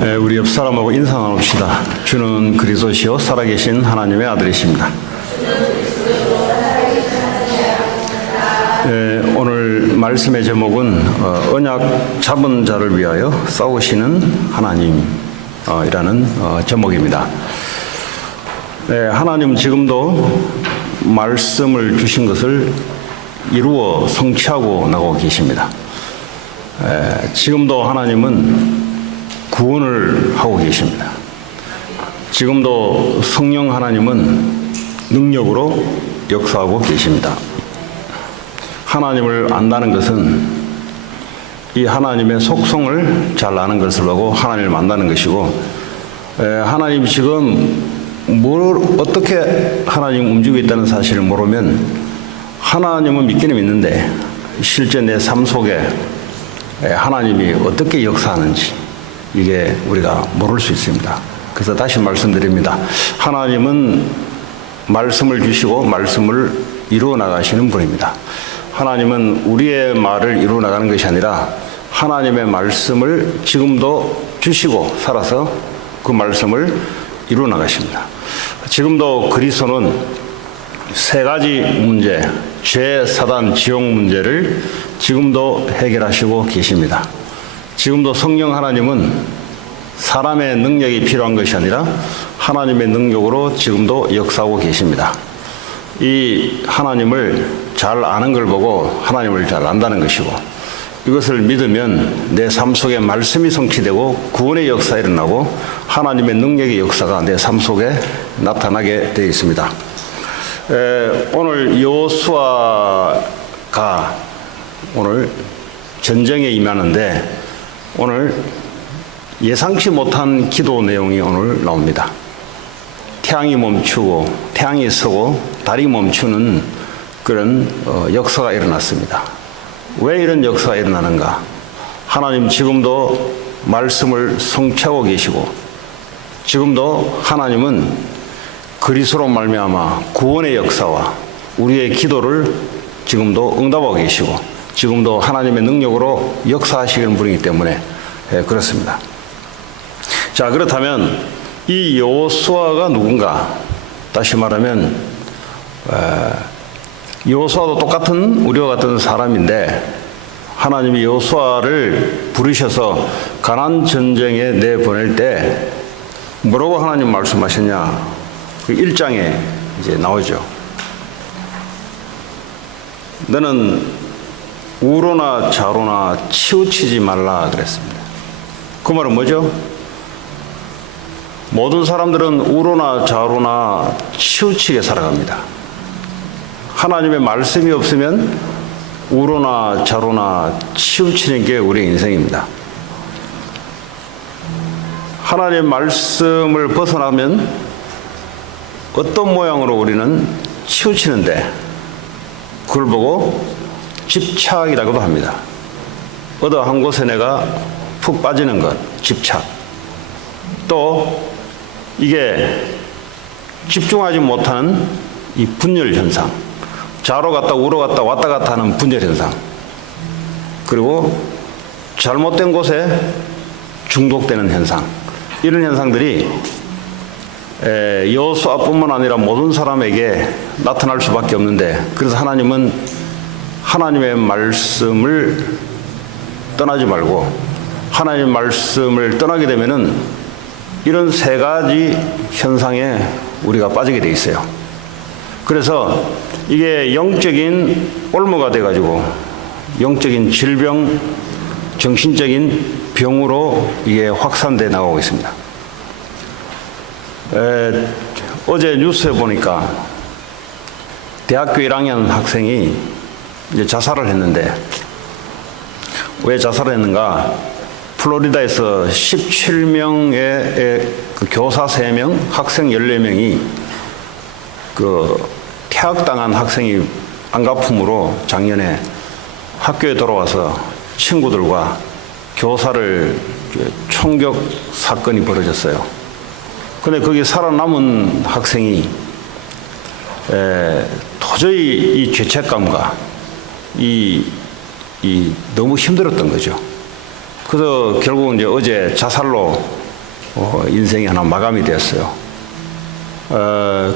우리 옆 사람하고 인사 나눕시다. 주는 그리스도시요 살아계신 하나님의 아들이십니다. 오늘 말씀의 제목은 언약 잡은 자를 위하여 싸우시는 하나님이라는 제목입니다. 하나님 지금도 말씀을 주신 것을 이루어 성취하고 나가고 계십니다. 지금도 하나님은 구원을 하고 계십니다. 지금도 성령 하나님은 능력으로 역사하고 계십니다. 하나님을 안다는 것은 이 하나님의 속성을 잘 아는 것을 보고 하나님을 만나는 것이고, 하나님 지금 어떻게 하나님 움직이고 있다는 사실을 모르면 하나님은 믿기는 믿는데 실제 내 삶 속에 하나님이 어떻게 역사하는지 이게 우리가 모를 수 있습니다. 그래서 다시 말씀드립니다. 하나님은 말씀을 주시고 말씀을 이루어 나가시는 분입니다. 하나님은 우리의 말을 이루어 나가는 것이 아니라 하나님의 말씀을 지금도 주시고 살아서 그 말씀을 이루어 나가십니다. 지금도 그리스도는 세 가지 문제, 죄, 사단, 지옥 문제를 지금도 해결하시고 계십니다. 지금도 성령 하나님은 사람의 능력이 필요한 것이 아니라 하나님의 능력으로 지금도 역사하고 계십니다. 이 하나님을 잘 아는 걸 보고 하나님을 잘 안다는 것이고, 이것을 믿으면 내 삶 속에 말씀이 성취되고 구원의 역사가 일어나고 하나님의 능력의 역사가 내 삶 속에 나타나게 되어 있습니다. 오늘 여호수아가 오늘 전쟁에 임하는데 오늘 예상치 못한 기도 내용이 오늘 나옵니다. 태양이 멈추고 태양이 서고 달이 멈추는 그런 역사가 일어났습니다. 왜 이런 역사가 일어나는가? 하나님 지금도 말씀을 성취하고 계시고 지금도 하나님은 그리스도로 말미암아 구원의 역사와 우리의 기도를 지금도 응답하고 계시고 지금도 하나님의 능력으로 역사하시는 분이기 때문에 그렇습니다. 자, 그렇다면 이 여호수아가 누군가? 다시 말하면 여호수아도 똑같은 우리와 같은 사람인데 하나님이 여호수아를 부르셔서 가나안 전쟁에 내보낼 때 뭐라고 하나님 말씀하셨냐? 그 1장에 이제 나오죠. 너는 우로나 좌로나 치우치지 말라 그랬습니다. 그 말은 뭐죠? 모든 사람들은 우로나 좌로나 치우치게 살아갑니다. 하나님의 말씀이 없으면 우로나 좌로나 치우치는 게 우리의 인생입니다. 하나님의 말씀을 벗어나면 어떤 모양으로 우리는 치우치는데 그걸 보고 집착이라고도 합니다. 어느 한 곳에 내가 푹 빠지는 것, 집착. 또 이게 집중하지 못하는 이 분열 현상. 좌로 갔다 우로 갔다 왔다 갔다 하는 분열 현상. 그리고 잘못된 곳에 중독되는 현상. 이런 현상들이 여호수아뿐만 아니라 모든 사람에게 나타날 수밖에 없는데, 그래서 하나님은 하나님의 말씀을 떠나지 말고 하나님의 말씀을 떠나게 되면은 이런 세 가지 현상에 우리가 빠지게 돼 있어요. 그래서 이게 영적인 올무가 돼가지고 영적인 질병, 정신적인 병으로 이게 확산돼 나가고 있습니다. 어제 뉴스에 보니까 대학교 1학년 학생이 이제 자살을 했는데 왜 자살을 했는가? 플로리다에서 17명의 그 교사 3명, 학생 14명이 그 퇴학당한 학생이 안가품으로 작년에 학교에 돌아와서 친구들과 교사를 총격 사건이 벌어졌어요. 근데 거기 살아남은 학생이 도저히 이 죄책감과 너무 힘들었던 거죠. 그래서 결국은 이제 어제 자살로 인생이 하나 마감이 되었어요.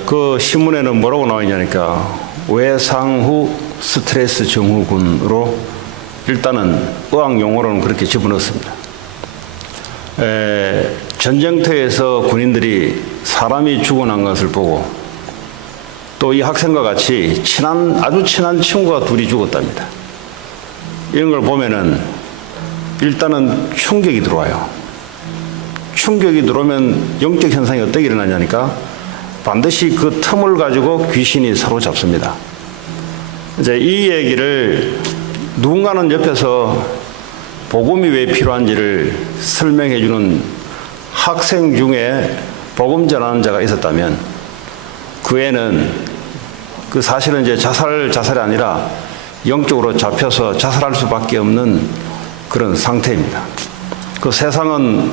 그 신문에는 뭐라고 나와 있냐니까 외상후 스트레스 증후군으로 일단은 의학 용어로는 그렇게 집어넣었습니다. 전쟁터에서 군인들이 사람이 죽어난 것을 보고 또 이 학생과 같이 아주 친한 친구가 둘이 죽었답니다. 이런 걸 보면은 일단은 충격이 들어와요. 충격이 들어오면 영적 현상이 어떻게 일어나냐니까 반드시 그 틈을 가지고 귀신이 사로잡습니다. 이제 이 얘기를 누군가는 옆에서 복음이 왜 필요한지를 설명해 주는 학생 중에 복음 전하는 자가 있었다면 그 애는 사실은 이제 자살이 아니라 영적으로 잡혀서 자살할 수밖에 없는 그런 상태입니다. 그 세상은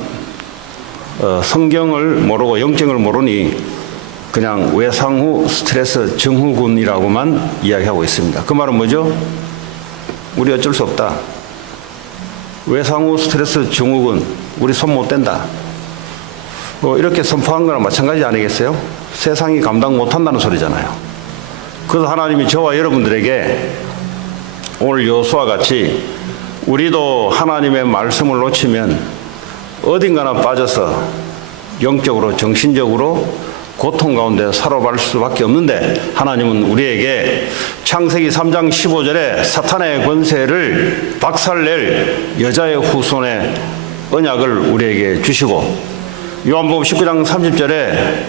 성경을 모르고 영적을 모르니 그냥 외상후 스트레스 증후군이라고만 이야기하고 있습니다. 그 말은 뭐죠? 우리 어쩔 수 없다. 외상후 스트레스 증후군, 우리 손 못 댄다. 이렇게 선포한 거랑 마찬가지 아니겠어요? 세상이 감당 못한다는 소리잖아요. 그래서 하나님이 저와 여러분들에게 오늘 여호수아와 같이 우리도 하나님의 말씀을 놓치면 어딘가나 빠져서 영적으로 정신적으로 고통 가운데 살아갈 수밖에 없는데 하나님은 우리에게 창세기 3장 15절에 사탄의 권세를 박살낼 여자의 후손의 언약을 우리에게 주시고 요한복음 19장 30절에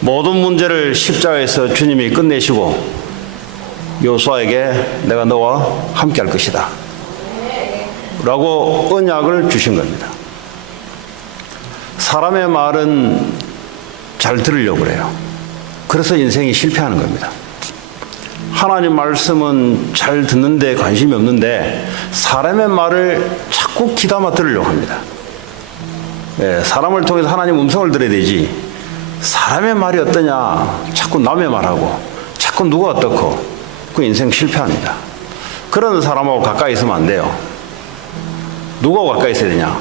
모든 문제를 십자가에서 주님이 끝내시고 여호수아에게 내가 너와 함께 할 것이다 라고 언약을 주신 겁니다. 사람의 말은 잘 들으려고 그래요. 그래서 인생이 실패하는 겁니다. 하나님 말씀은 잘 듣는데 관심이 없는데 사람의 말을 자꾸 귀담아 들으려고 합니다. 사람을 통해서 하나님 음성을 들어야 되지 사람의 말이 어떠냐 자꾸 남의 말하고 자꾸 누가 어떻고 그 인생 실패합니다. 그런 사람하고 가까이 있으면 안 돼요. 누구하고 가까이 있어야 되냐?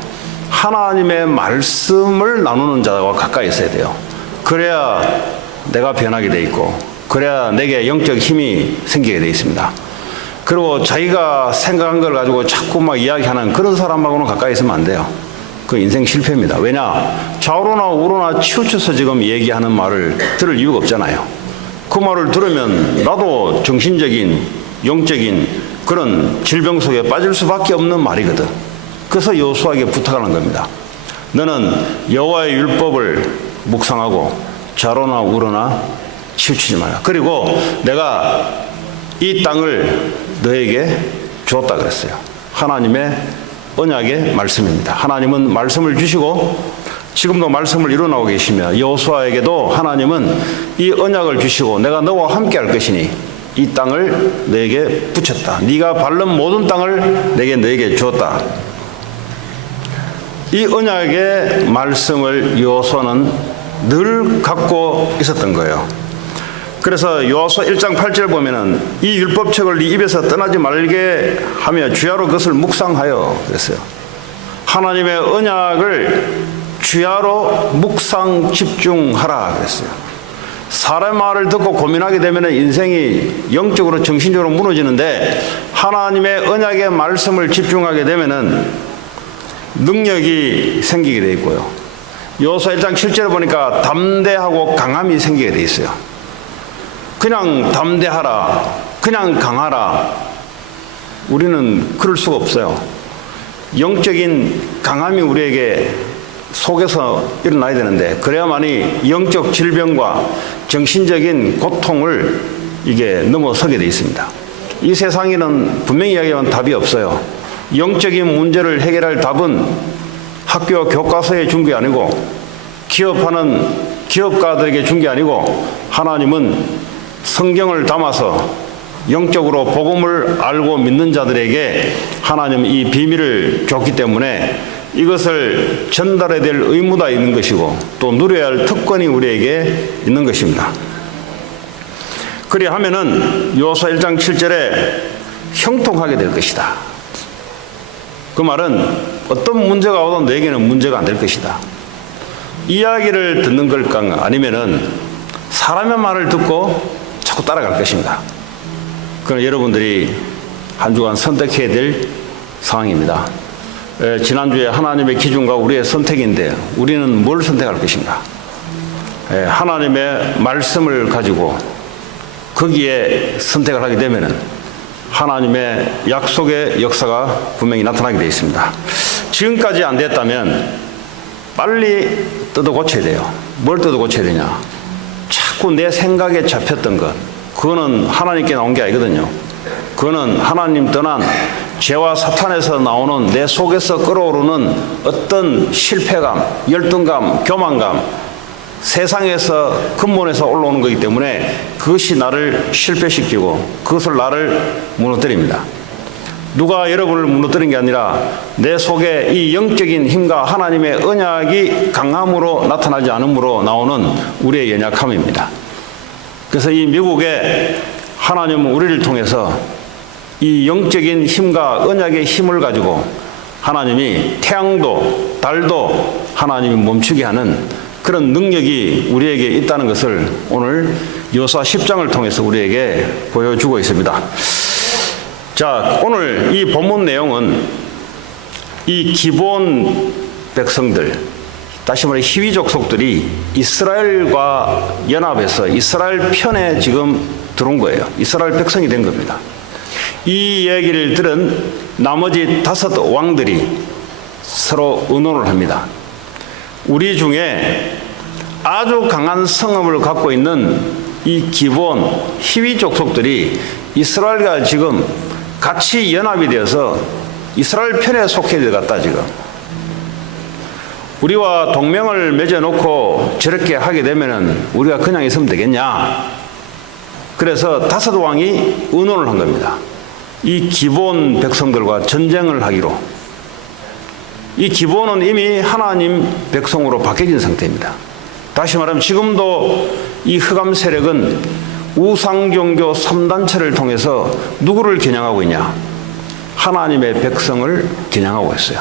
하나님의 말씀을 나누는 자와 가까이 있어야 돼요. 그래야 내가 변하게 돼 있고 그래야 내게 영적 힘이 생기게 돼 있습니다. 그리고 자기가 생각한 걸 가지고 자꾸 막 이야기하는 그런 사람하고는 가까이 있으면 안 돼요. 그 인생 실패입니다. 왜냐? 좌우로나 우로나 치우쳐서 지금 얘기하는 말을 들을 이유가 없잖아요. 그 말을 들으면 나도 정신적인 영적인 그런 질병 속에 빠질 수밖에 없는 말이거든. 그래서 여호수아에게 부탁하는 겁니다. 너는 여호와의 율법을 묵상하고 좌로나 우로나 치우치지 마라. 그리고 내가 이 땅을 너에게 주었다 그랬어요. 하나님의 언약의 말씀입니다. 하나님은 말씀을 주시고 지금도 말씀을 이루어나오고 계시며 여호수아에게도 하나님은 이 언약을 주시고 내가 너와 함께 할 것이니 이 땅을 너에게 붙였다. 네가 밟는 모든 땅을 너에게 주었다. 이 언약의 말씀을 여호수아는 늘 갖고 있었던 거예요. 그래서 여호수아 1장 8절 보면은 이 율법책을 네 입에서 떠나지 말게 하며 주야로 그것을 묵상하여 그랬어요. 하나님의 언약을 주야로 묵상 집중하라 그랬어요. 사람 말을 듣고 고민하게 되면 인생이 영적으로 정신적으로 무너지는데 하나님의 언약의 말씀을 집중하게 되면 능력이 생기게 돼 있고요. 여호수아 1장 7절에 보니까 담대하고 강함이 생기게 돼 있어요. 그냥 담대하라, 그냥 강하라. 우리는 그럴 수가 없어요. 영적인 강함이 우리에게 속에서 일어나야 되는데 그래야만이 영적 질병과 정신적인 고통을 이게 넘어서게 돼 있습니다. 이 세상에는 분명히 이야기하면 답이 없어요. 영적인 문제를 해결할 답은 학교 교과서에 준 게 아니고 기업하는 기업가들에게 준 게 아니고 하나님은 성경을 담아서 영적으로 복음을 알고 믿는 자들에게 하나님 이 비밀을 줬기 때문에 이것을 전달해야 될 의무가 있는 것이고 또 누려야 할 특권이 우리에게 있는 것입니다. 그리하면은 여호수아 1장 7절에 형통하게 될 것이다. 그 말은 어떤 문제가 오든 너에게는 문제가 안 될 것이다. 이야기를 듣는 걸까? 아니면은 사람의 말을 듣고 자꾸 따라갈 것인가? 그건 여러분들이 한 주간 선택해야 될 상황입니다. 지난주에 하나님의 기준과 우리의 선택인데 우리는 뭘 선택할 것인가? 하나님의 말씀을 가지고 거기에 선택을 하게 되면은 하나님의 약속의 역사가 분명히 나타나게 되어 있습니다. 지금까지 안 됐다면 빨리 뜯어 고쳐야 돼요. 뭘 뜯어 고쳐야 되냐? 자꾸 내 생각에 잡혔던 것, 그거는 하나님께 나온 게 아니거든요. 그거는 하나님 떠난 죄와 사탄에서 나오는 내 속에서 끓어오르는 어떤 실패감, 열등감, 교만감, 세상에서 근본에서 올라오는 거기 때문에 그것이 나를 실패시키고 그것을 나를 무너뜨립니다. 누가 여러분을 무너뜨린 게 아니라 내 속에 이 영적인 힘과 하나님의 언약이 강함으로 나타나지 않음으로 나오는 우리의 연약함입니다. 그래서 이 미국에 하나님은 우리를 통해서 이 영적인 힘과 언약의 힘을 가지고 하나님이 태양도 달도 하나님이 멈추게 하는 그런 능력이 우리에게 있다는 것을 오늘 여호수아 10장을 통해서 우리에게 보여주고 있습니다. 자, 오늘 이 본문 내용은 이 기브온 백성들, 다시 말해 히위 족속들이 이스라엘과 연합해서 이스라엘 편에 지금 들어온 거예요. 이스라엘 백성이 된 겁니다. 이 얘기를 들은 나머지 5 왕들이 서로 의논을 합니다. 우리 중에 아주 강한 성읍을 갖고 있는 이 기브온 히위 족속들이 이스라엘과 지금 같이 연합이 되어서 이스라엘 편에 속해 들어갔다. 지금 우리와 동맹을 맺어놓고 저렇게 하게 되면은 우리가 그냥 있으면 되겠냐? 그래서 5 왕이 의논을 한 겁니다. 이 기브온 백성들과 전쟁을 하기로. 이 기브온은 이미 하나님 백성으로 바뀌어진 상태입니다. 다시 말하면 지금도 이 흑암 세력은 우상종교 3단체를 통해서 누구를 겨냥하고 있냐? 하나님의 백성을 겨냥하고 있어요.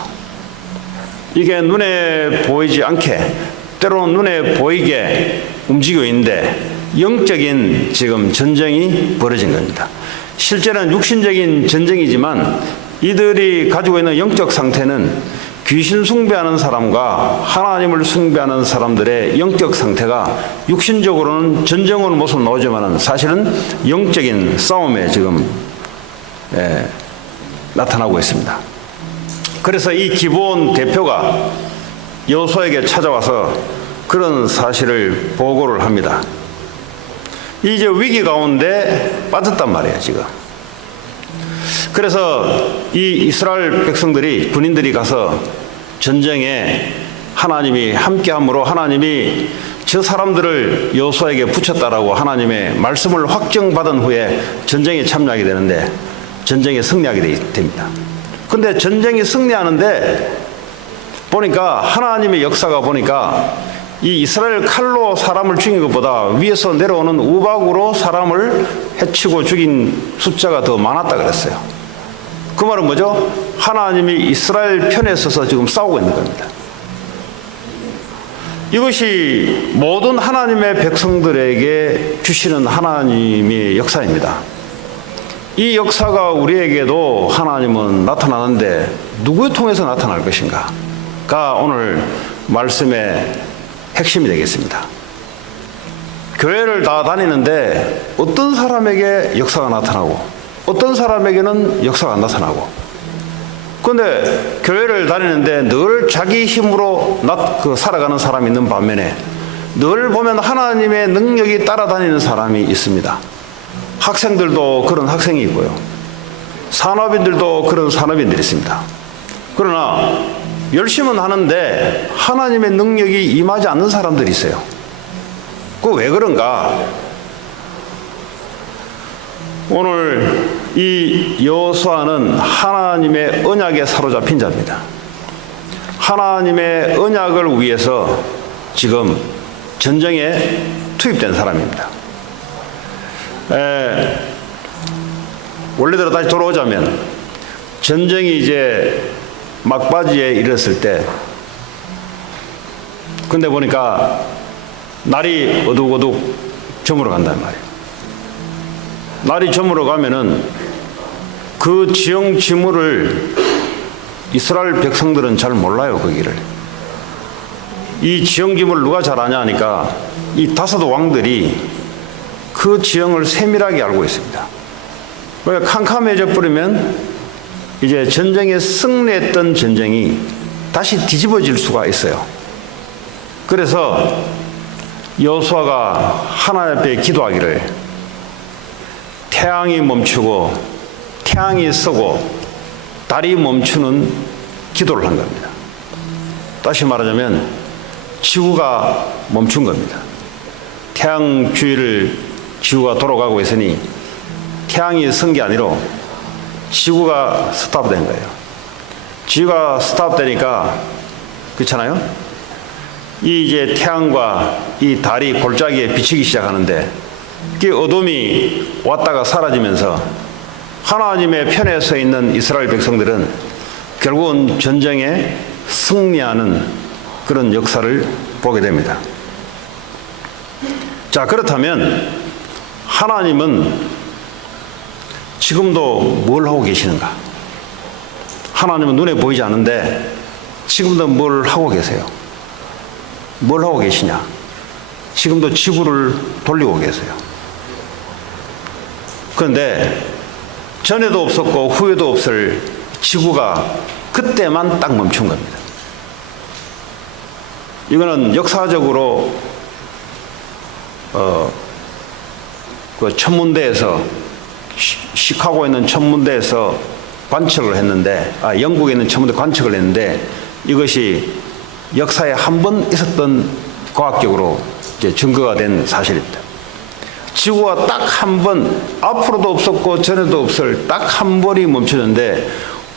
이게 눈에 보이지 않게, 때로는 눈에 보이게 움직이고 있는데 영적인 지금 전쟁이 벌어진 겁니다. 실제는 육신적인 전쟁이지만 이들이 가지고 있는 영적 상태는 귀신 숭배하는 사람과 하나님을 숭배하는 사람들의 영적 상태가 육신적으로는 전쟁으로 모습 나오지만 사실은 영적인 싸움에 지금 나타나고 있습니다. 그래서 이 기브온 대표가 여호수아에게 찾아와서 그런 사실을 보고를 합니다. 이제 위기 가운데 빠졌단 말이에요, 지금. 그래서 이 이스라엘 백성들이, 군인들이 가서 전쟁에 하나님이 함께함으로 하나님이 저 사람들을 여호수아에게 붙였다라고 하나님의 말씀을 확정받은 후에 전쟁에 참여하게 되는데 전쟁에 승리하게 됩니다. 근데 전쟁이 승리하는데 보니까 하나님의 역사가 보니까 이 이스라엘 칼로 사람을 죽인 것보다 위에서 내려오는 우박으로 사람을 해치고 죽인 숫자가 더 많았다 그랬어요. 그 말은 뭐죠? 하나님이 이스라엘 편에 서서 지금 싸우고 있는 겁니다. 이것이 모든 하나님의 백성들에게 주시는 하나님의 역사입니다. 이 역사가 우리에게도 하나님은 나타나는데 누구를 통해서 나타날 것인가가 오늘 말씀의 핵심이 되겠습니다. 교회를 다 다니는데 어떤 사람에게 역사가 나타나고 어떤 사람에게는 역사가 안 나타나고, 그런데 교회를 다니는데 늘 자기 힘으로 살아가는 사람이 있는 반면에 늘 보면 하나님의 능력이 따라다니는 사람이 있습니다. 학생들도 그런 학생이 있고요. 산업인들도 그런 산업인들이 있습니다. 그러나 열심은 하는데 하나님의 능력이 임하지 않는 사람들이 있어요. 그 왜 그런가? 오늘 이 여호수아는 하나님의 언약에 사로잡힌 자입니다. 하나님의 언약을 위해서 지금 전쟁에 투입된 사람입니다. 원래대로 다시 돌아오자면 전쟁이 이제 막바지에 이르렀을 때 근데 보니까 날이 어둑어둑 저물어 간단 말이에요. 날이 저물어 가면은 그 지형 지물을 이스라엘 백성들은 잘 몰라요, 거기를. 이 지형 지물을 누가 잘 아냐 하니까 이 다섯 왕들이 그 지형을 세밀하게 알고 있습니다. 왜 캄캄해져 버리면 이제 전쟁에 승리했던 전쟁이 다시 뒤집어질 수가 있어요. 그래서 여호수아가 하나님 앞에 기도하기를 태양이 멈추고 태양이 서고 달이 멈추는 기도를 한 겁니다. 다시 말하자면 지구가 멈춘 겁니다. 태양 주위를 지구가 돌아가고 있으니 태양이 선 게 아니라 지구가 스탑된 거예요. 지구가 스탑되니까 그렇잖아요. 이 이제 태양과 이 달이 골짜기에 비치기 시작하는데 그 어둠이 왔다가 사라지면서 하나님의 편에 서 있는 이스라엘 백성들은 결국은 전쟁에 승리하는 그런 역사를 보게 됩니다. 자, 그렇다면 하나님은 지금도 뭘 하고 계시는가? 하나님은 눈에 보이지 않는데 지금도 뭘 하고 계세요? 뭘 하고 계시냐? 지금도 지구를 돌리고 계세요. 그런데 전에도 없었고 후에도 없을 지구가 그때만 딱 멈춘 겁니다. 이거는 역사적으로 그 천문대에서 시카고에 있는 천문대에서 관측을 했는데, 영국에 있는 천문대 관측을 했는데 이것이 역사에 한 번 있었던 과학적으로 이제 증거가 된 사실입니다. 지구가 딱 한 번, 앞으로도 없었고 전에도 없을 딱 한 번이 멈춰졌는데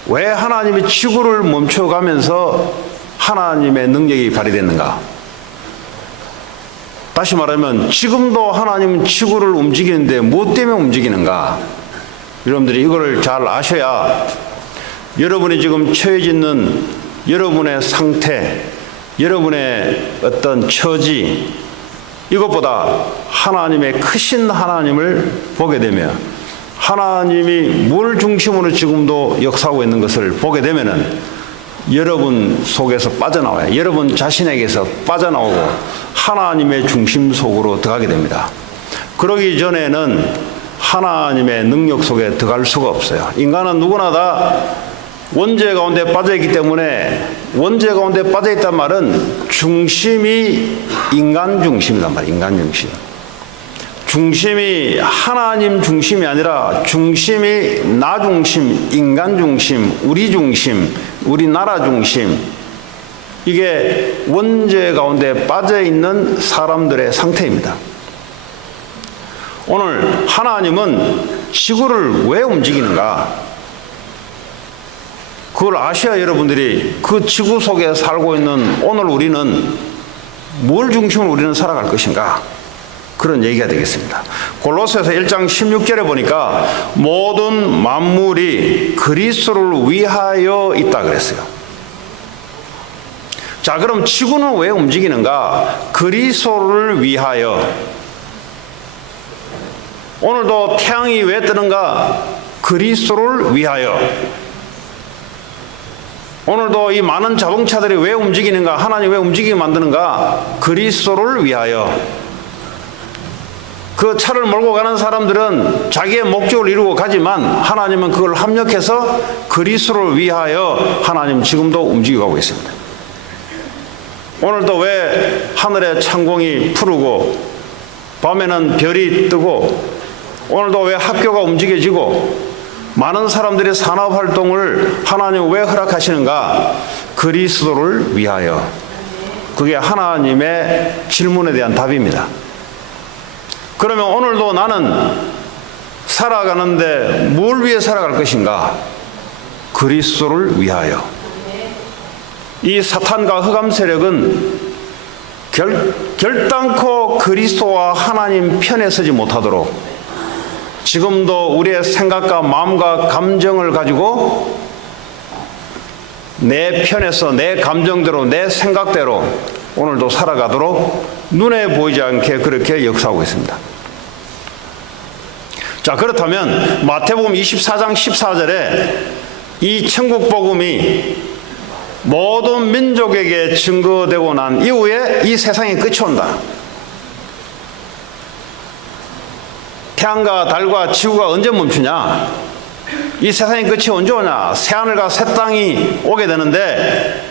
왜 하나님이 지구를 멈춰가면서 하나님의 능력이 발휘됐는가? 다시 말하면 지금도 하나님은 지구를 움직이는데 무엇 때문에 움직이는가? 여러분들이 이걸 잘 아셔야 여러분이 지금 처해져 있는 여러분의 상태, 여러분의 어떤 처지, 이것보다 하나님의 크신 하나님을 보게 되며 하나님이 뭘 중심으로 지금도 역사하고 있는 것을 보게 되면은 여러분 속에서 빠져나와요. 여러분 자신에게서 빠져나오고 하나님의 중심 속으로 들어가게 됩니다. 그러기 전에는 하나님의 능력 속에 들어갈 수가 없어요. 인간은 누구나 다 원죄 가운데 빠져있기 때문에, 원죄 가운데 빠져있단 말은 중심이 인간 중심이란 말이에요. 인간 중심. 중심이 하나님 중심이 아니라 중심이 나 중심, 인간 중심, 우리 중심, 우리나라 중심, 이게 원죄 가운데 빠져있는 사람들의 상태입니다. 오늘 하나님은 지구를 왜 움직이는가? 그걸 아셔야 여러분들이 그 지구 속에 살고 있는 오늘 우리는 뭘 중심으로 우리는 살아갈 것인가? 그런 얘기가 되겠습니다. 골로새서 1장 16절에 보니까 모든 만물이 그리스도를 위하여 있다 그랬어요. 자, 그럼 지구는 왜 움직이는가? 그리스도를 위하여. 오늘도 태양이 왜 뜨는가? 그리스도를 위하여. 오늘도 이 많은 자동차들이 왜 움직이는가? 하나님 왜 움직이게 만드는가? 그리스도를 위하여. 그 차를 몰고 가는 사람들은 자기의 목적을 이루고 가지만 하나님은 그걸 합력해서 그리스도를 위하여 하나님 지금도 움직이고 가고 있습니다. 오늘도 왜 하늘에 창공이 푸르고 밤에는 별이 뜨고 오늘도 왜 학교가 움직여지고 많은 사람들의 산업활동을 하나님 왜 허락하시는가? 그리스도를 위하여. 그게 하나님의 질문에 대한 답입니다. 그러면 오늘도 나는 살아가는데 뭘 위해 살아갈 것인가? 그리스도를 위하여. 이 사탄과 흑암 세력은 결단코 그리스도와 하나님 편에 서지 못하도록 지금도 우리의 생각과 마음과 감정을 가지고 내 편에서 내 감정대로 내 생각대로 오늘도 살아가도록 눈에 보이지 않게 그렇게 역사하고 있습니다. 자, 그렇다면 마태복음 24장 14절에 이 천국 복음이 모든 민족에게 증거되고 난 이후에 이 세상의 끝이 온다. 태양과 달과 지구가 언제 멈추냐? 이 세상의 끝이 언제 오냐? 새하늘과 새 땅이 오게 되는데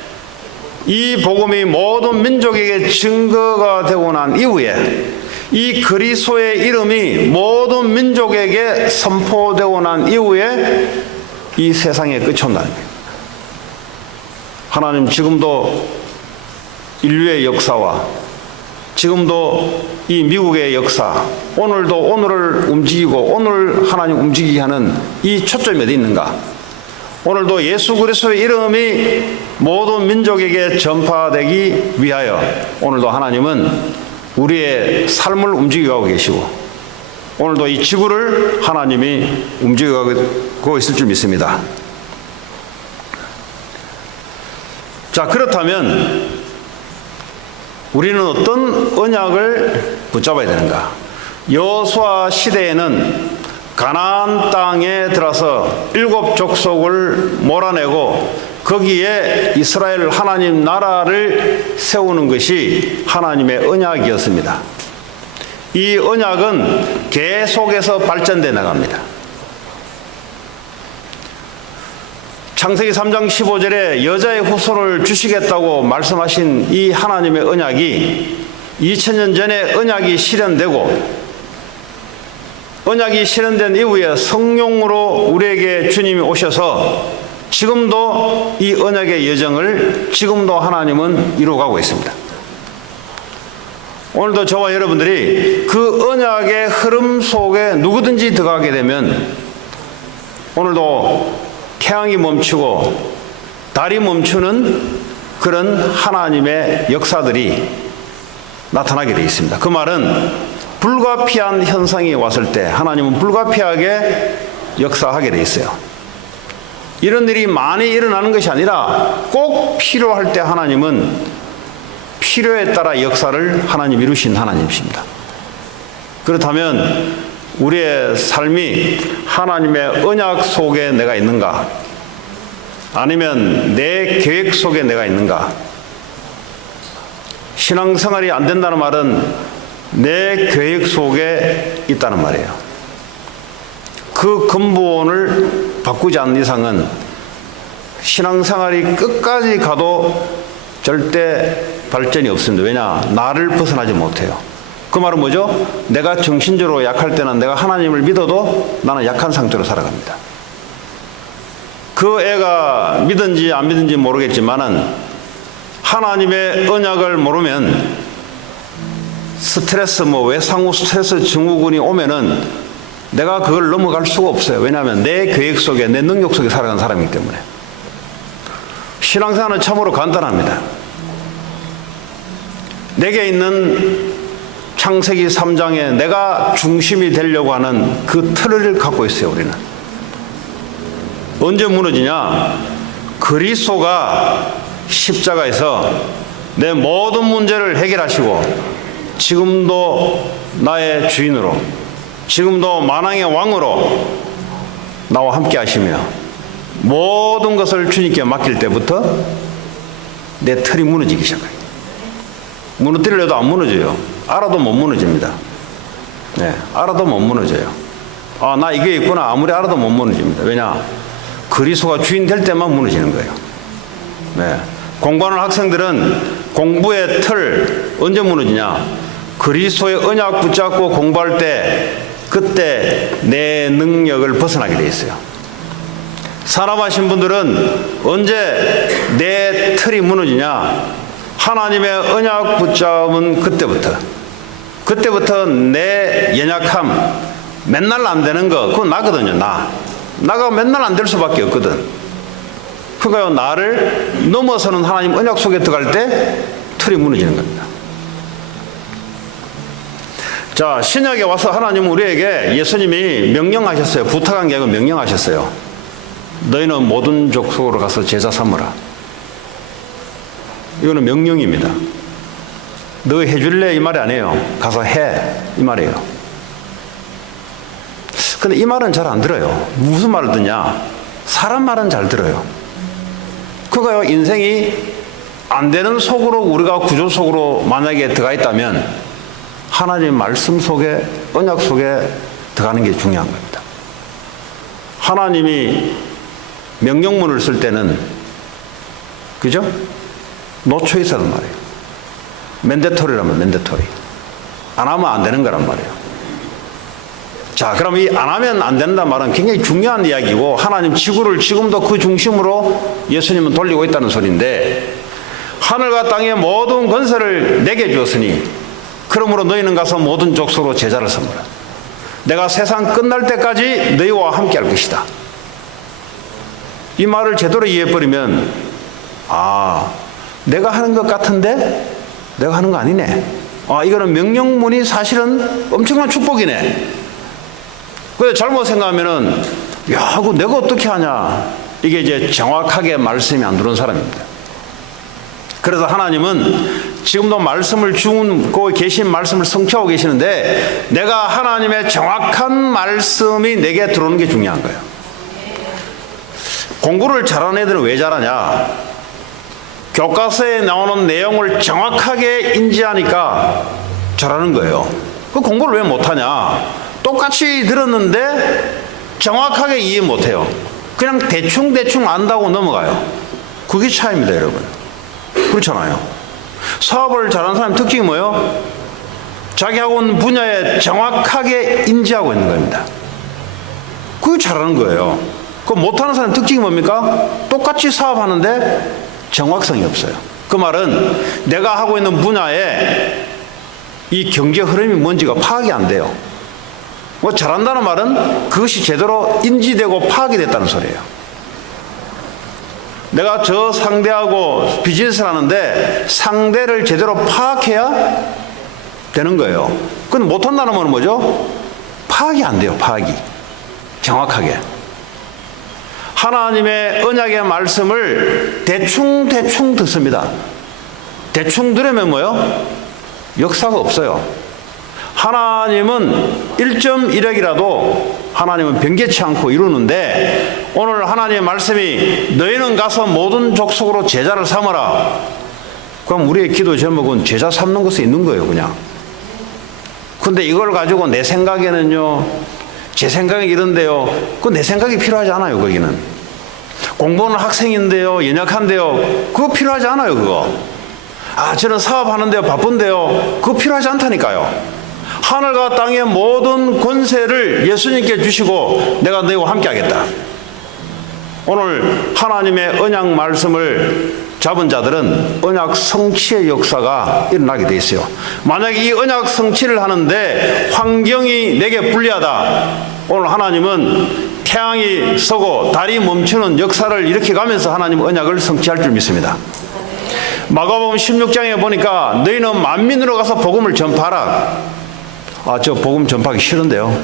이 복음이 모든 민족에게 증거가 되고 난 이후에 이 그리스도의 이름이 모든 민족에게 선포되고 난 이후에 이 세상의 끝이 온다는 거예요. 하나님 지금도 인류의 역사와 지금도 이 미국의 역사, 오늘도 오늘을 움직이고 오늘 하나님 움직이게 하는 이 초점이 어디 있는가? 오늘도 예수 그리스도의 이름이 모든 민족에게 전파되기 위하여 오늘도 하나님은 우리의 삶을 움직여가고 계시고 오늘도 이 지구를 하나님이 움직여가고 있을 줄 믿습니다. 자, 그렇다면 우리는 어떤 언약을 붙잡아야 되는가? 여호수아 시대에는 가나안 땅에 들어서 7 족속을 몰아내고 거기에 이스라엘 하나님 나라를 세우는 것이 하나님의 언약이었습니다. 이 언약은 계속해서 발전돼 나갑니다. 창세기 3장 15절에 여자의 후손을 주시겠다고 말씀하신 이 하나님의 언약이 2000년 전에 언약이 실현되고 언약이 실현된 이후에 성령으로 우리에게 주님이 오셔서 지금도 이 언약의 여정을 지금도 하나님은 이루어가고 있습니다. 오늘도 저와 여러분들이 그 언약의 흐름 속에 누구든지 들어가게 되면 오늘도 태양이 멈추고 달이 멈추는 그런 하나님의 역사들이 나타나게 되어 있습니다. 그 말은 불가피한 현상이 왔을 때 하나님은 불가피하게 역사하게 되어 있어요. 이런 일이 많이 일어나는 것이 아니라 꼭 필요할 때 하나님은 필요에 따라 역사를 하나님 이루신 하나님이십니다. 그렇다면 우리의 삶이 하나님의 언약 속에 내가 있는가? 아니면 내 계획 속에 내가 있는가? 신앙생활이 안 된다는 말은 내 계획 속에 있다는 말이에요. 그 근본을 바꾸지 않는 이상은 신앙생활이 끝까지 가도 절대 발전이 없습니다. 왜냐? 나를 벗어나지 못해요. 그 말은 뭐죠? 내가 정신적으로 약할 때는 내가 하나님을 믿어도 나는 약한 상태로 살아갑니다. 그 애가 믿은지 안 믿은지 모르겠지만은 하나님의 언약을 모르면 스트레스, 외상후 스트레스 증후군이 오면은 내가 그걸 넘어갈 수가 없어요. 왜냐하면 내 계획 속에, 내 능력 속에 살아가는 사람이기 때문에. 신앙생활은 참으로 간단합니다. 내게 있는 창세기 3장에 내가 중심이 되려고 하는 그 틀을 갖고 있어요, 우리는. 언제 무너지냐? 그리스도가 십자가에서 내 모든 문제를 해결하시고 지금도 나의 주인으로, 지금도 만왕의 왕으로 나와 함께 하시며 모든 것을 주님께 맡길 때부터 내 틀이 무너지기 시작해요. 무너뜨리려도 안 무너져요. 알아도 못 무너집니다. 네, 알아도 못 무너져요. 아, 나 이게 있구나. 아무리 알아도 못 무너집니다. 왜냐? 그리스도가 주인 될 때만 무너지는 거예요. 네. 공부하는 학생들은 공부의 틀 언제 무너지냐? 그리스도의 언약 붙잡고 공부할 때 그때 내 능력을 벗어나게 돼 있어요. 산업하신 분들은 언제 내 틀이 무너지냐? 하나님의 언약 붙잡은 그때부터 내 연약함, 맨날 안 되는 거, 그건 나거든요. 나가 맨날 안 될 수밖에 없거든. 그러니까 나를 넘어서는 하나님 언약 속에 들어갈 때 틀이 무너지는 겁니다. 자, 신약에 와서 하나님은 우리에게 예수님이 명령하셨어요. 부탁한 게 아니고 명령하셨어요. 너희는 모든 족속으로 가서 제자 삼으라. 이거는 명령입니다. 너 해줄래? 이 말이 아니에요. 가서 해. 이 말이에요. 근데 이 말은 잘 안 들어요. 무슨 말을 듣냐? 사람 말은 잘 들어요. 그거요, 인생이 안 되는 속으로 우리가 구조 속으로 만약에 들어가 있다면 하나님 말씀 속에, 언약 속에 들어가는 게 중요한 겁니다. 하나님이 명령문을 쓸 때는, 그죠? 노초이스란 말이에요. 맨데토리라면 맨데토리. 안 하면 안 되는 거란 말이에요. 자, 그럼 이 안 하면 안 된다는 말은 굉장히 중요한 이야기고, 하나님 지구를 지금도 그 중심으로 예수님은 돌리고 있다는 소리인데, 하늘과 땅의 모든 권세를 내게 주었으니 그러므로 너희는 가서 모든 족속으로 제자를 삼으라. 내가 세상 끝날 때까지 너희와 함께 할 것이다. 이 말을 제대로 이해해버리면, 아, 내가 하는 것 같은데 내가 하는 거 아니네. 아, 이거는 명령문이 사실은 엄청난 축복이네. 그래서 잘못 생각하면은, 야, 그거 내가 어떻게 하냐. 이게 이제 정확하게 말씀이 안 들어온 사람입니다. 그래서 하나님은 지금도 말씀을 주고 계신 말씀을 성취하고 계시는데, 내가 하나님의 정확한 말씀이 내게 들어오는 게 중요한 거예요. 공부를 잘하는 애들은 왜 잘하냐? 교과서에 나오는 내용을 정확하게 인지하니까 잘하는 거예요. 그 공부를 왜 못하냐? 똑같이 들었는데 정확하게 이해 못해요. 그냥 대충 안다고 넘어가요. 그게 차이입니다, 여러분. 그렇잖아요. 사업을 잘하는 사람 특징이 뭐예요? 자기 하고 있는 분야에 정확하게 인지하고 있는 겁니다. 그게 잘하는 거예요. 그 못하는 사람 특징이 뭡니까? 똑같이 사업하는데 정확성이 없어요. 그 말은 내가 하고 있는 분야에 이 경제 흐름이 뭔지가 파악이 안 돼요. 뭐 잘한다는 말은 그것이 제대로 인지되고 파악이 됐다는 소리예요. 내가 저 상대하고 비즈니스를 하는데 상대를 제대로 파악해야 되는 거예요. 그건 못한다는 말은 뭐죠? 파악이 안 돼요. 파악이 정확하게. 하나님의 언약의 말씀을 대충 듣습니다. 대충 들으면 뭐요? 역사가 없어요. 하나님은 1.1억이라도 하나님은 변개치 않고 이루는데, 오늘 하나님의 말씀이 너희는 가서 모든 족속으로 제자를 삼아라. 그럼 우리의 기도 제목은 제자 삼는 것에 있는 거예요, 그냥. 근데 이걸 가지고 내 생각에는요, 제 생각이 이런데요, 그거 내 생각이 필요하지 않아요. 거기는 공부하는 학생인데요, 연약한데요, 그거 필요하지 않아요. 그거, 아, 저는 사업하는데요, 바쁜데요, 그거 필요하지 않다니까요. 하늘과 땅의 모든 권세를 예수님께 주시고 내가 너희와 함께 하겠다. 오늘 하나님의 언약 말씀을 잡은 자들은 언약 성취의 역사가 일어나게 돼 있어요. 만약에 이 언약 성취를 하는데 환경이 내게 불리하다, 오늘 하나님은 태양이 서고 달이 멈추는 역사를 이렇게 가면서 하나님 언약을 성취할 줄 믿습니다. 마가복음 16장에 보니까 너희는 만민으로 가서 복음을 전파하라. 아, 저 복음 전파하기 싫은데요.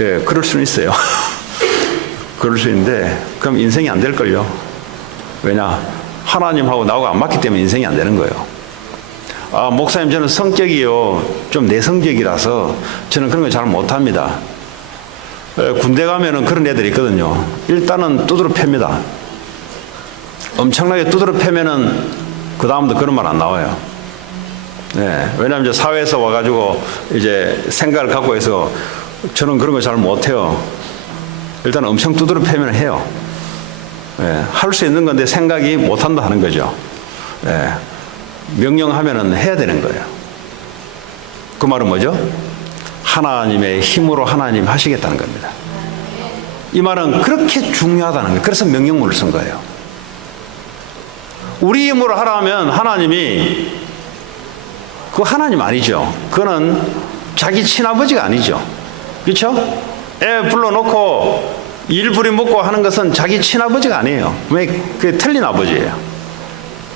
예, 그럴 수는 있어요. 그럴 수 있는데, 그럼 인생이 안 될걸요. 왜냐? 하나님하고 나하고 안 맞기 때문에 인생이 안 되는 거예요. 아, 목사님, 저는 성격이요, 좀 내성적이라서 저는 그런 거 잘 못합니다. 군대 가면은 그런 애들이 있거든요. 일단은 두드러 팹니다. 엄청나게 두드러 패면은 그 다음부터 그런 말 안 나와요. 네, 왜냐하면 이제 사회에서 와가지고 이제 생각을 갖고 해서 저는 그런 거 잘 못해요. 일단 엄청 두드러 패면 해요. 네, 할 수 있는 건데 생각이 못한다 하는 거죠. 네, 명령하면은 해야 되는 거예요. 그 말은 뭐죠? 하나님의 힘으로 하나님 하시겠다는 겁니다. 이 말은 그렇게 중요하다는 거예요. 그래서 명령문을 쓴 거예요. 우리 힘으로 하라면 하나님이, 그거 하나님 아니죠. 그거는 자기 친아버지가 아니죠. 그렇죠? 애 불러놓고 일부리 먹고 하는 것은 자기 친아버지가 아니에요. 왜? 그게 틀린 아버지예요.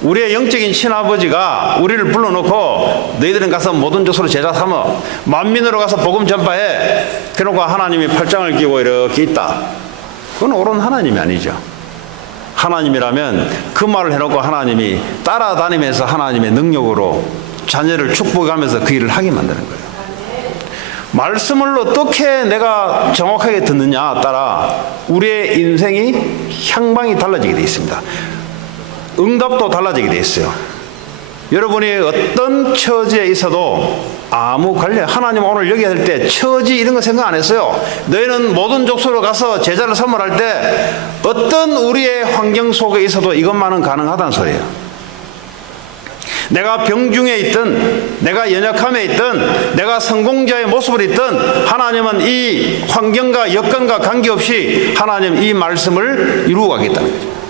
우리의 영적인 친아버지가 우리를 불러놓고 너희들은 가서 모든 족속으로 제자 삼어 만민으로 가서 복음 전파해. 그러고 하나님이 팔짱을 끼고 이렇게 있다. 그건 옳은 하나님이 아니죠. 하나님이라면 그 말을 해놓고 하나님이 따라다니면서 하나님의 능력으로 자녀를 축복하면서 그 일을 하게 만드는 거예요. 말씀을 어떻게 내가 정확하게 듣느냐 따라 우리의 인생이 향방이 달라지게 되어 있습니다. 응답도 달라지게 되어 있어요. 여러분이 어떤 처지에 있어도 아무 관련, 하나님 오늘 여기 할 때 처지 이런 거 생각 안 했어요. 너희는 모든 족속으로 가서 제자를 선물할 때 어떤 우리의 환경 속에 있어도 이것만은 가능하다는 소리예요. 내가 병중에 있든 내가 연약함에 있든 내가 성공자의 모습을 있든 하나님은 이 환경과 여건과 관계없이 하나님 이 말씀을 이루어 가겠다는 거죠.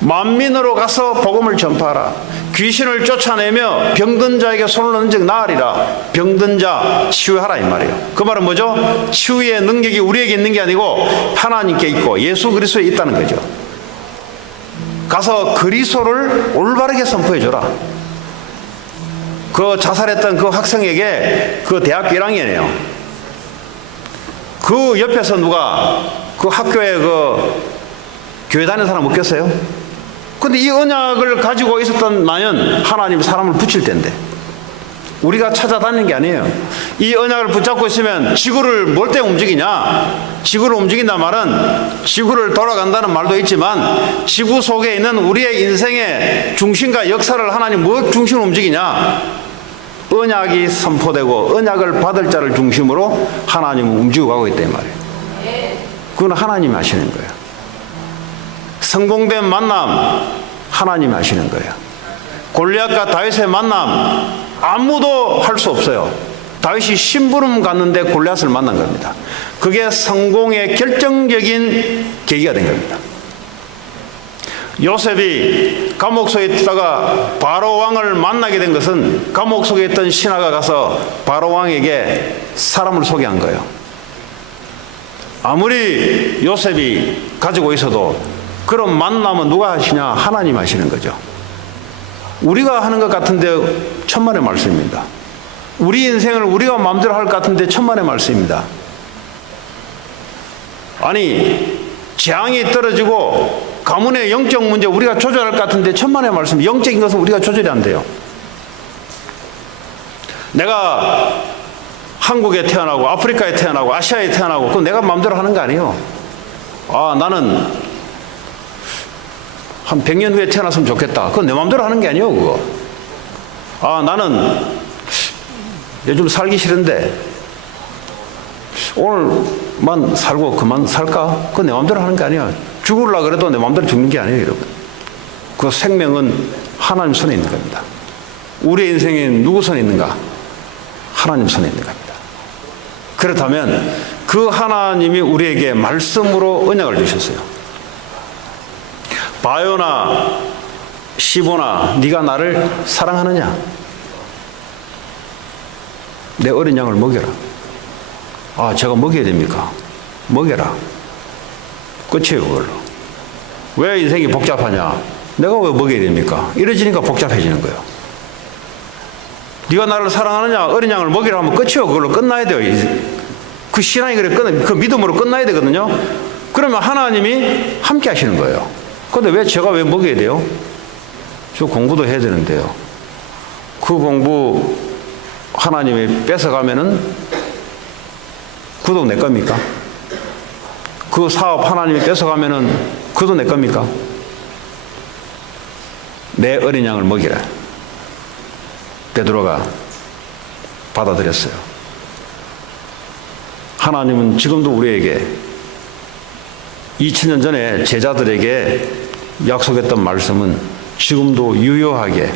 만민으로 가서 복음을 전파하라. 귀신을 쫓아내며 병든 자에게 손을 넣은 즉 나으리라. 병든 자 치유하라 이 말이에요. 그 말은 뭐죠? 치유의 능력이 우리에게 있는 게 아니고 하나님께 있고 예수 그리스도에 있다는 거죠. 가서 그리스도를 올바르게 선포해 줘라. 그 자살했던 그 학생에게 그 대학교 1학년이에요. 그 옆에서 누가 그 학교에 그 교회 다니는 사람 없겠어요? 근데 이 언약을 가지고 있었던 나는 하나님이 사람을 붙일 텐데 우리가 찾아다니는 게 아니에요. 이 언약을 붙잡고 있으면 지구를 뭘 때문에 움직이냐? 지구를 움직인다 말은 지구를 돌아간다는 말도 있지만 지구 속에 있는 우리의 인생의 중심과 역사를 하나님 무엇 중심으로 움직이냐? 언약이 선포되고 언약을 받을 자를 중심으로 하나님은 움직이고 가고 있다 이 말이에요. 그건 하나님이 하시는 거예요. 성공된 만남 하나님이 하시는 거예요. 골리앗과 다윗의 만남 아무도 할 수 없어요. 다윗이 심부름 갔는데 골리앗을 만난 겁니다. 그게 성공의 결정적인 계기가 된 겁니다. 요셉이 감옥 속에 있다가 바로 왕을 만나게 된 것은 감옥 속에 있던 신하가 가서 바로 왕에게 사람을 소개한 거예요. 아무리 요셉이 가지고 있어도 그런 만남은 누가 하시냐? 하나님 하시는 거죠. 우리가 하는 것 같은데 천만의 말씀입니다. 우리 인생을 우리가 마음대로 할 것 같은데 천만의 말씀입니다. 아니 재앙이 떨어지고 가문의 영적 문제 우리가 조절할 것 같은데 천만의 말씀. 영적인 것은 우리가 조절이 안 돼요. 내가 한국에 태어나고 아프리카에 태어나고 아시아에 태어나고 그건 내가 마음대로 하는 거 아니에요. 아 나는 한 100년 후에 태어났으면 좋겠다. 그건 내 마음대로 하는 게 아니에요, 그거. 아, 나는 요즘 살기 싫은데 오늘만 살고 그만 살까? 그건 내 마음대로 하는 게 아니야. 죽으려고 그래도 내 마음대로 죽는 게 아니에요, 여러분. 그 생명은 하나님 손에 있는 겁니다. 우리의 인생이 누구 손에 있는가? 하나님 손에 있는 겁니다. 그렇다면 그 하나님이 우리에게 말씀으로 언약을 주셨어요. 바요나 시보나 네가 나를 사랑하느냐? 내 어린 양을 먹여라. 아 제가 먹여야 됩니까? 먹여라. 끝이에요 그걸로. 왜 인생이 복잡하냐? 내가 왜 먹여야 됩니까? 이래지니까 복잡해지는 거예요. 네가 나를 사랑하느냐? 어린 양을 먹이라 하면 끝이에요. 그걸로 끝나야 돼요. 그 신앙이 그래 그 믿음으로 끝나야 되거든요. 그러면 하나님이 함께 하시는 거예요. 그런데 왜 제가 왜 먹여야 돼요? 저 공부도 해야 되는데요. 그 공부 하나님이 뺏어가면은 그도 내 겁니까? 그 사업 하나님이 뺏어가면은 그도 내 겁니까? 내 어린 양을 먹이라. 베드로가 받아들였어요. 하나님은 지금도 우리에게 2000년 전에 제자들에게 약속했던 말씀은 지금도 유효하게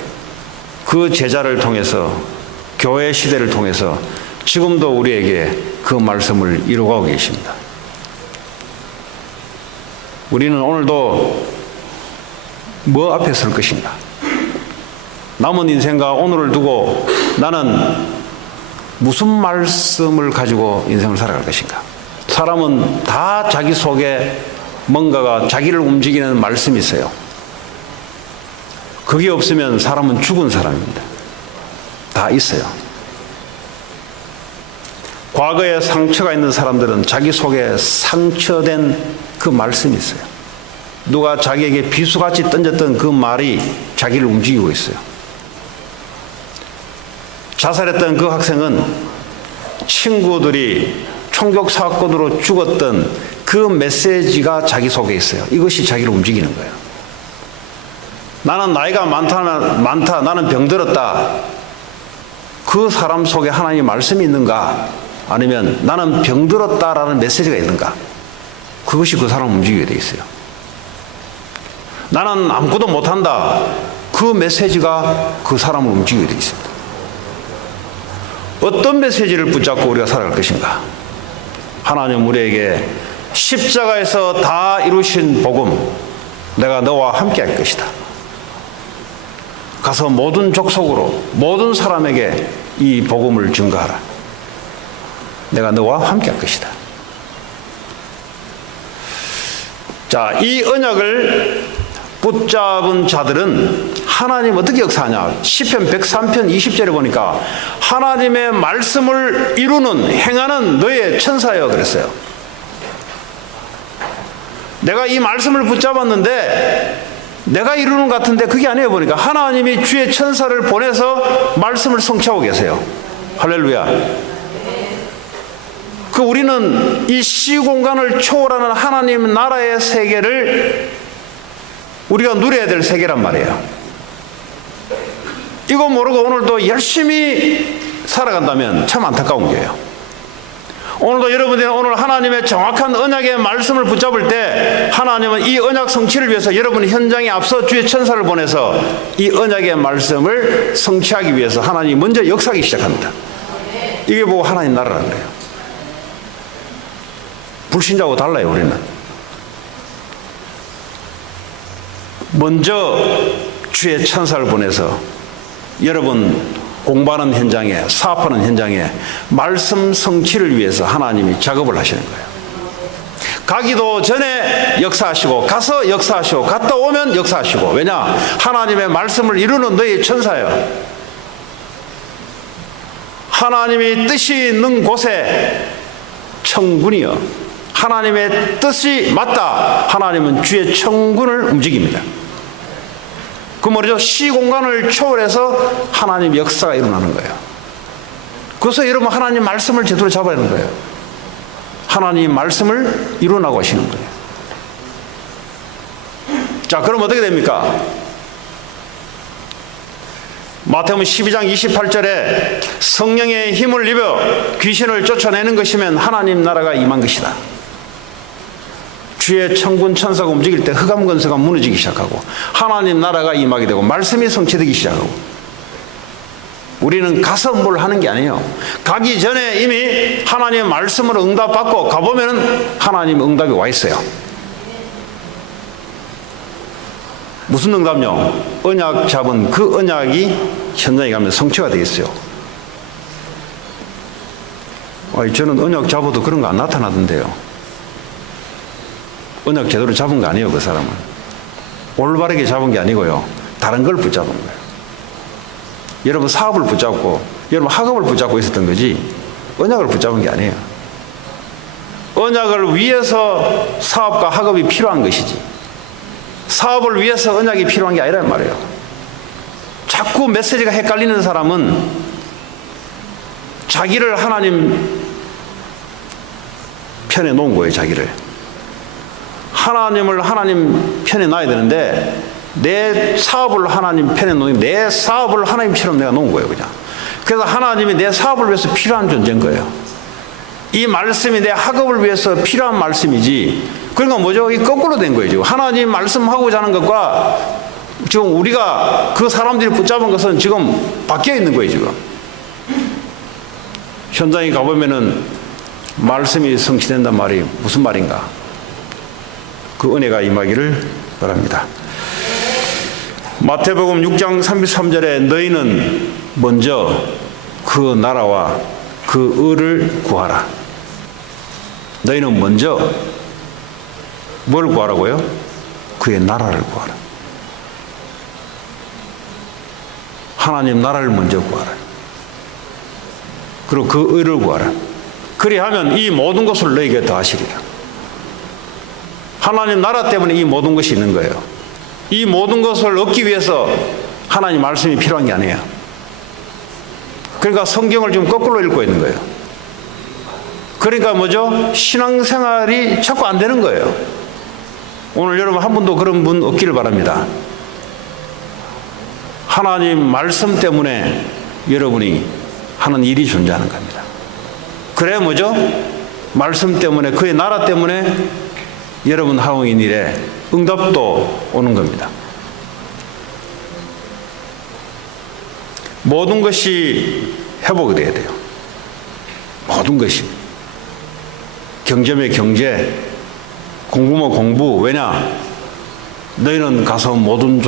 그 제자를 통해서 교회 시대를 통해서 지금도 우리에게 그 말씀을 이루어가고 계십니다. 우리는 오늘도 뭐 앞에 설 것인가? 남은 인생과 오늘을 두고 나는 무슨 말씀을 가지고 인생을 살아갈 것인가? 사람은 다 자기 속에 뭔가가 자기를 움직이는 말씀이 있어요. 그게 없으면 사람은 죽은 사람입니다. 다 있어요. 과거에 상처가 있는 사람들은 자기 속에 상처된 그 말씀이 있어요. 누가 자기에게 비수같이 던졌던 그 말이 자기를 움직이고 있어요. 자살했던 그 학생은 친구들이 총격 사건으로 죽었던 그 메시지가 자기 속에 있어요. 이것이 자기를 움직이는 거예요. 나는 나이가 많다, 나는 병들었다. 그 사람 속에 하나님의 말씀이 있는가? 아니면 나는 병들었다라는 메시지가 있는가? 그것이 그 사람을 움직이게 돼 있어요. 나는 아무것도 못한다. 그 메시지가 그 사람을 움직이게 돼 있습니다. 어떤 메시지를 붙잡고 우리가 살아갈 것인가? 하나님 우리에게 십자가에서 다 이루신 복음, 내가 너와 함께 할 것이다. 가서 모든 족속으로 모든 사람에게 이 복음을 증거하라. 내가 너와 함께 할 것이다. 자, 이 언약을 붙잡은 자들은 하나님 어떻게 역사하냐? 시편 103편 20절에 보니까 하나님의 말씀을 이루는 행하는 너의 천사여 그랬어요. 내가 이 말씀을 붙잡았는데 내가 이루는 것 같은데 그게 아니에요. 보니까 하나님이 주의 천사를 보내서 말씀을 성취하고 계세요. 할렐루야. 그 우리는 이 시공간을 초월하는 하나님 나라의 세계를 우리가 누려야 될 세계란 말이에요. 이거 모르고 오늘도 열심히 살아간다면 참 안타까운 거예요. 오늘도 여러분들은 오늘 하나님의 정확한 언약의 말씀을 붙잡을 때 하나님은 이 언약 성취를 위해서 여러분 현장에 앞서 주의 천사를 보내서 이 언약의 말씀을 성취하기 위해서 하나님이 먼저 역사하기 시작합니다. 이게 보고 하나님 나라라는 거예요. 불신자하고 달라요. 우리는 먼저 주의 천사를 보내서 여러분 공부하는 현장에, 사업하는 현장에 말씀 성취를 위해서 하나님이 작업을 하시는 거예요. 가기도 전에 역사하시고 가서 역사하시고 갔다 오면 역사하시고. 왜냐? 하나님의 말씀을 이루는 너희 천사예요. 하나님이 뜻이 있는 곳에 청군이요, 하나님의 뜻이 맞다. 하나님은 주의 청군을 움직입니다. 그 말이죠. 시공간을 초월해서 하나님 역사가 일어나는 거예요. 그래서 여러분 하나님 말씀을 제대로 잡아야 하는 거예요. 하나님 말씀을 이루나고 하시는 거예요. 자, 그럼 어떻게 됩니까? 마태복음 12장 28절에 성령의 힘을 입어 귀신을 쫓아내는 것이면 하나님 나라가 임한 것이다. 주의 천군 천사가 움직일 때 흑암 권세가 무너지기 시작하고 하나님 나라가 임하게 되고 말씀이 성취되기 시작하고. 우리는 가서 뭘 하는 게 아니에요. 가기 전에 이미 하나님의 말씀으로 응답받고 가보면 하나님 응답이 와 있어요. 무슨 응답요? 언약 잡은 그 언약이 현장에 가면 성취가 되어 있어요. 저는 언약 잡아도 그런 거 안 나타나던데요. 언약 제대로 잡은 거 아니에요. 그 사람은 올바르게 잡은 게 아니고요, 다른 걸 붙잡은 거예요. 여러분 사업을 붙잡고 여러분 학업을 붙잡고 있었던 거지 언약을 붙잡은 게 아니에요. 언약을 위해서 사업과 학업이 필요한 것이지 사업을 위해서 언약이 필요한 게 아니란 말이에요. 자꾸 메시지가 헷갈리는 사람은 자기를 하나님 편에 놓은 거예요. 자기를 하나님을 하나님 편에 놔야 되는데 내 사업을 하나님 편에 놓으면 내 사업을 하나님처럼 내가 놓은 거예요. 그냥. 그래서 하나님이 내 사업을 위해서 필요한 존재인 거예요. 이 말씀이 내 학업을 위해서 필요한 말씀이지. 그러니까 뭐죠? 이 거꾸로 된 거예요. 지금 하나님 말씀하고자 하는 것과 지금 우리가 그 사람들이 붙잡은 것은 지금 바뀌어 있는 거예요. 지금 현장에 가보면은 말씀이 성취된단 말이 무슨 말인가? 그 은혜가 임하기를 바랍니다. 마태복음 6장 33절에 너희는 먼저 그 나라와 그 의를 구하라. 너희는 먼저 뭘 구하라고요? 그의 나라를 구하라. 하나님 나라를 먼저 구하라. 그리고 그 의를 구하라. 그리하면 이 모든 것을 너희에게 더하시리라. 하나님 나라 때문에 이 모든 것이 있는 거예요. 이 모든 것을 얻기 위해서 하나님 말씀이 필요한 게 아니에요. 그러니까 성경을 지금 거꾸로 읽고 있는 거예요. 그러니까 뭐죠? 신앙생활이 자꾸 안 되는 거예요. 오늘 여러분 한 분도 그런 분 없기를 바랍니다. 하나님 말씀 때문에 여러분이 하는 일이 존재하는 겁니다. 그래 뭐죠? 말씀 때문에, 그의 나라 때문에 여러분 하고 있는 일에 응답도 오는 겁니다. 모든 것이 회복이 돼야 돼요. 모든 것이. 경제면 경제, 공부면 공부. 왜냐? 너희는 가서 모든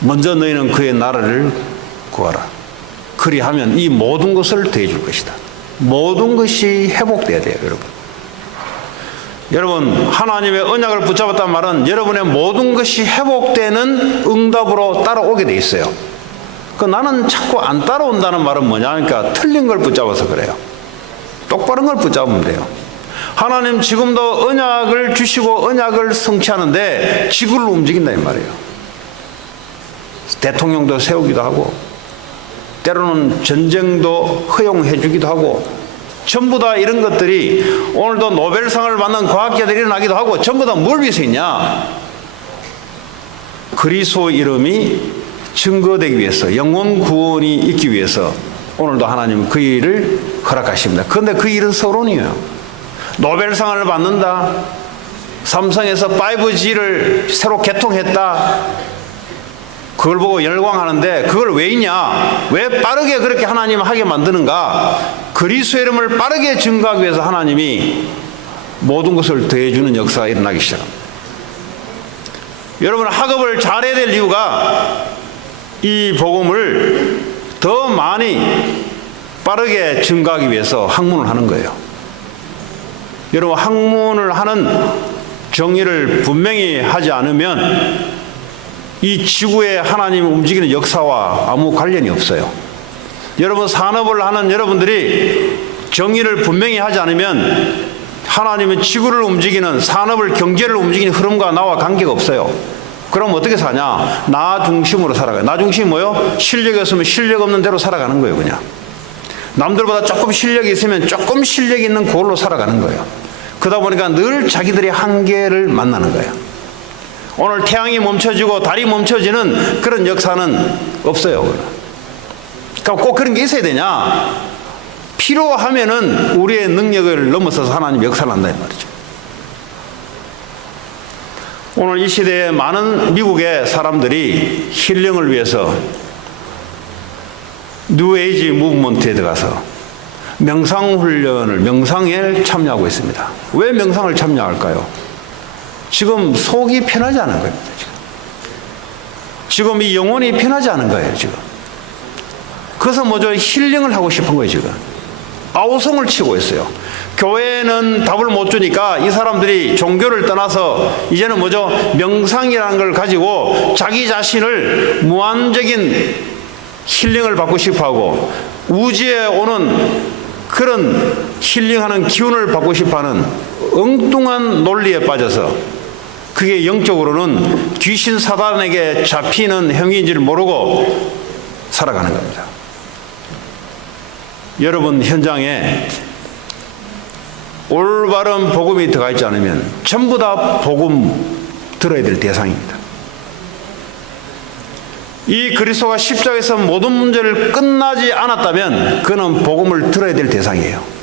먼저 너희는 그의 나라를 구하라. 그리하면 이 모든 것을 더해줄 것이다. 모든 것이 회복돼야 돼요, 여러분. 여러분, 하나님의 언약을 붙잡았단 말은 여러분의 모든 것이 회복되는 응답으로 따라오게 돼 있어요. 나는 자꾸 안 따라온다는 말은 뭐냐? 그러니까 틀린 걸 붙잡아서 그래요. 똑바른 걸 붙잡으면 돼요. 하나님 지금도 언약을 주시고 언약을 성취하는데 지구를 움직인다 이 말이에요. 대통령도 세우기도 하고 때로는 전쟁도 허용해 주기도 하고 전부 다 이런 것들이 오늘도 노벨상을 받는 과학자들이 일어나기도 하고 전부 다 뭘 위해서 있냐? 그리스도 이름이 증거되기 위해서, 영혼 구원이 있기 위해서 오늘도 하나님은 그 일을 허락하십니다. 그런데 그 일은 서론이에요. 노벨상을 받는다, 삼성에서 5G를 새로 개통했다, 그걸 보고 열광하는데 그걸 왜 있냐? 왜 빠르게 그렇게 하나님 하게 만드는가? 그리스도의 이름을 빠르게 증거하기 위해서 하나님이 모든 것을 더해주는 역사가 일어나기 시작합니다. 여러분, 학업을 잘해야 될 이유가 이 복음을 더 많이 빠르게 증거하기 위해서 학문을 하는 거예요. 여러분, 학문을 하는 정의를 분명히 하지 않으면 이 지구에 하나님이 움직이는 역사와 아무 관련이 없어요. 여러분, 산업을 하는 여러분들이 정의를 분명히 하지 않으면 하나님은 지구를 움직이는, 산업을, 경제를 움직이는 흐름과 나와 관계가 없어요. 그럼 어떻게 사냐? 나 중심으로 살아가요. 나 중심이 뭐요? 실력이 없으면 실력 없는 대로 살아가는 거예요, 그냥. 남들보다 조금 실력이 있으면 조금 실력이 있는 그걸로 살아가는 거예요. 그러다 보니까 늘 자기들의 한계를 만나는 거예요. 오늘 태양이 멈춰지고 달이 멈춰지는 그런 역사는 없어요. 그러니까 꼭 그런 게 있어야 되냐? 필요하면은 우리의 능력을 넘어서서 하나님 역사를 한다 이 말이죠. 오늘 이 시대에 많은 미국의 사람들이 힐링을 위해서 뉴에이지 무브먼트에 들어가서 명상에 참여하고 있습니다. 왜 명상을 참여할까요? 지금 속이 편하지 않은 겁니다. 지금 이 영혼이 편하지 않은 거예요. 지금. 그래서 뭐죠? 힐링을 하고 싶은 거예요. 지금. 아우성을 치고 있어요. 교회는 답을 못 주니까 이 사람들이 종교를 떠나서 이제는 뭐죠? 명상이라는 걸 가지고 자기 자신을 무한적인 힐링을 받고 싶어하고 우주에 오는 그런 힐링하는 기운을 받고 싶어하는 엉뚱한 논리에 빠져서 그게 영적으로는 귀신 사단에게 잡히는 행위인지를 모르고 살아가는 겁니다. 여러분, 현장에 올바른 복음이 들어가 있지 않으면 전부 다 복음 들어야 될 대상입니다. 이 그리스도가 십자가에서 모든 문제를 끝나지 않았다면 그는 복음을 들어야 될 대상이에요.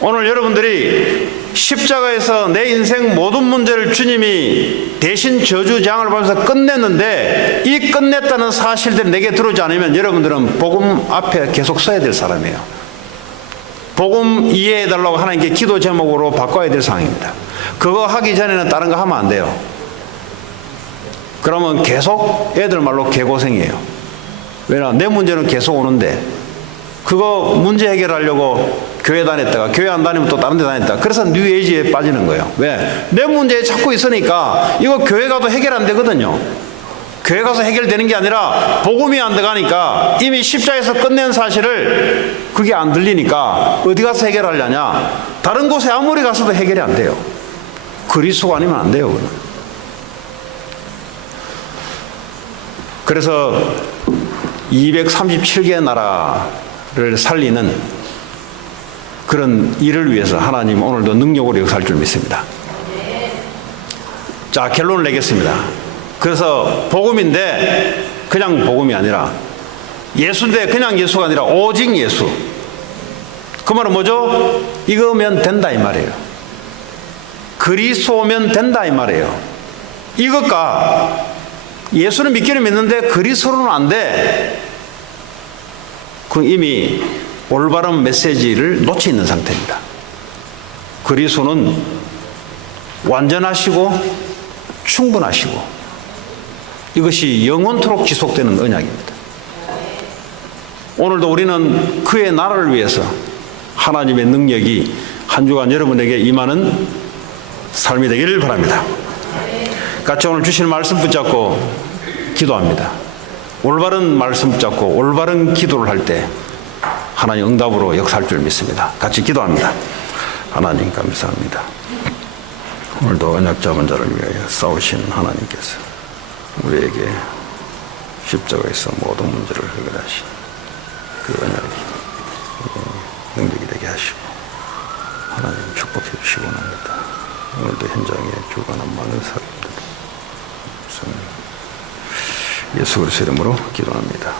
오늘 여러분들이 십자가에서 내 인생 모든 문제를 주님이 대신 저주장을 받으면서 끝냈는데 이 끝냈다는 사실들이 내게 들어오지 않으면 여러분들은 복음 앞에 계속 서야 될 사람이에요. 복음 이해해달라고 하나님께 기도 제목으로 바꿔야 될 상황입니다. 그거 하기 전에는 다른 거 하면 안 돼요. 그러면 계속 애들 말로 개고생이에요. 왜냐? 내 문제는 계속 오는데 그거 문제 해결하려고 교회 다녔다가 교회 안 다니면 또 다른 데 다녔다가 그래서 뉴에이지에 빠지는 거예요. 왜? 내 문제에 자꾸 있으니까 이거 교회 가도 해결 안 되거든요. 교회 가서 해결되는 게 아니라 복음이 안 들어가니까 이미 십자에서 끝낸 사실을 그게 안 들리니까 어디 가서 해결하려냐? 다른 곳에 아무리 가서도 해결이 안 돼요. 그리스도가 아니면 안 돼요. 그건. 그래서 237개 나라를 살리는 그런 일을 위해서 하나님 오늘도 능력으로 역사할 줄 믿습니다. 자, 결론을 내겠습니다. 그래서 복음인데 그냥 복음이 아니라 예수인데 그냥 예수가 아니라 오직 예수. 그 말은 뭐죠? 이거면 된다 이 말이에요. 그리스도면 된다 이 말이에요. 이것과 예수는 믿기는 믿는데 그리스도는 안 돼. 그 이미 올바른 메시지를 놓쳐 있는 상태입니다. 그리스도는 완전하시고 충분하시고 이것이 영원토록 지속되는 언약입니다. 오늘도 우리는 그의 나라를 위해서 하나님의 능력이 한 주간 여러분에게 임하는 삶이 되기를 바랍니다. 같이 오늘 주신 말씀 붙잡고 기도합니다. 올바른 말씀 붙잡고 올바른 기도를 할 때 하나님 응답으로 역사할 줄 믿습니다. 같이 기도합니다. 하나님 감사합니다. 오늘도 언약 잡은 자를 위하여 싸우신 하나님께서 우리에게 십자가에서 모든 문제를 해결하신 그 언약이 능력이 되게 하시고 하나님 축복해 주시고 합니다. 오늘도 현장에 주관한 많은 사람들 예수 그리스도 이름으로 기도합니다.